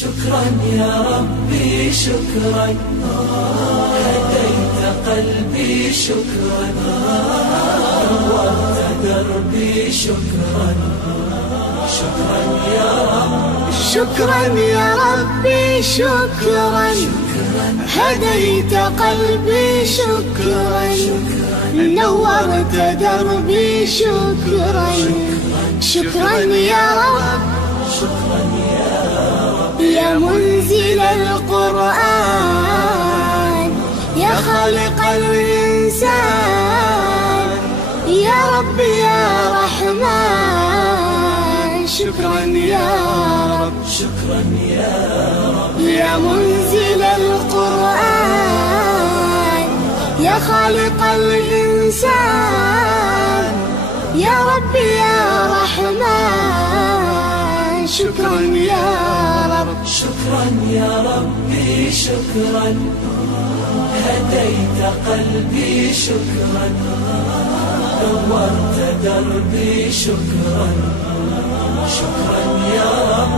شكرا يا ربي شكرا، هديت قلبي شكرا، نورت دربي شكرا. شكرا يا رب، شكرا يا ربي شكرا، هديت قلبي شكرا، نورت دربي شكرا. شكرا يا رب، شكرا يا رب، يا منزل القرآن، يا خالق الإنسان، يا رب يا رحمن. شكرا يا رب، شكرا يا رب، يا منزل القرآن، يا خالق الإنسان، يا رب يا رحمن. شكرا يا رب، شكرا يا ربي شكرا، هديت قلبي شكرا، نورت دربي شكرا. شكرا يا رب،